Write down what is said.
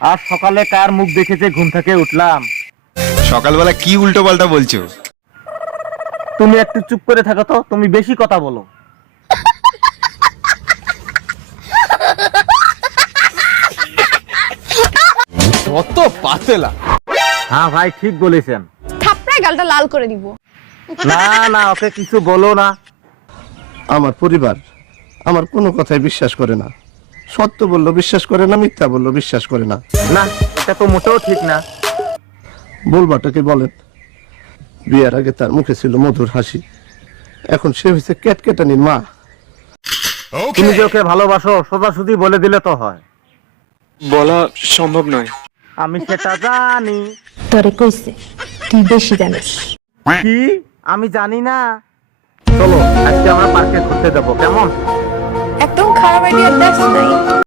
আর সকালে কার মুখ দেখেছে ঘুম থেকে উঠলাম। সকালবেলা কি উল্টো পাল্টা বলছো? তুমি একটু চুপ করে থাকো তো, তুমি বেশি কথা বলো। কত পাতেলা। হ্যাঁ ভাই, ঠিক বলেছেন। থাপড়ায় গালটা লাল করে দিব। না না, ওকে কিছু বলো না। আমার পরিবার আমার কোনো কথাই বিশ্বাস করে না। সত্য বললো বিশ্বাস করে না, মিথ্যা বললো বিশ্বাস করে না। না, এটা তো মোটেও ঠিক না। বলবাটাকে বলেন। বিয়ের আগে তার মুখে ছিল মধুর হাসি, এখন সে হয়েছে ক্যাটকেটানির মা। তুমি যে ওকে ভালোবাসো সোজাসুজি বলে দিলে তো হয়। বলা সম্ভব নয়। আমি সেটা জানি। তোরে কইছে তুই বেশি জানিস। কি? আমি জানি না। চলো আজকে আমরা পার্কে ঘুরতে যাবো, কেমন? একদম খারাপ আইডিয়া দেখ নাই।